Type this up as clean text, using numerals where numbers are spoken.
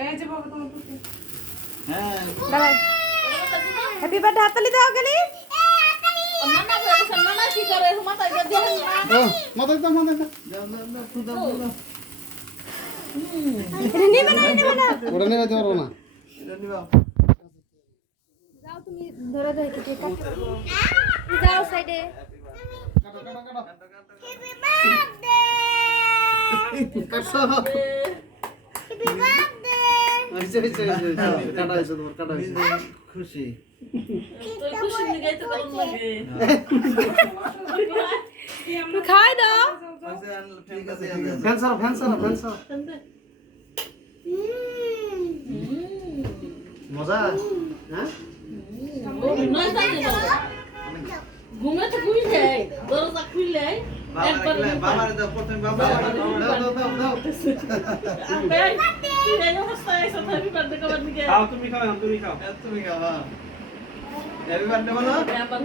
এই যে বাবা তোমার টুপি। হ্যাঁ দাঁড়াও হ্যাপি বার্থডে হাততালি দাও গেলি মামা বলছে মামা কি করে মাথা দিয়ে দেন ও মাথায় দাও যাও ফুদা এটা নিবে না ওটা নিয়ে যেতে পারবো না এটা নিবা যাও তুমি ধরে ধরে কি যাও সাইডে কাটো কাটো হ্যাপি বার্থডে কাটছো হ্যাপি বার্থডে কাটা হয়েছে তোমার কাটা হয়েছে খুশি তুই খুশি নিয়ে গাইতে কেমন লাগে তুমি খাই দাও ঠিক আছে ফ্যান সারা মজা হ্যাঁ নয় জানি বাবা ঘুমে তো খুইলে দরজা খুইলে একবার বাবার দাও প্রথমে বাবা দাও আপে এই অবস্থা এসে থাকি বাদ কবার দিকে তুমি খাও হ্যাপি বার্থডে বলো আবার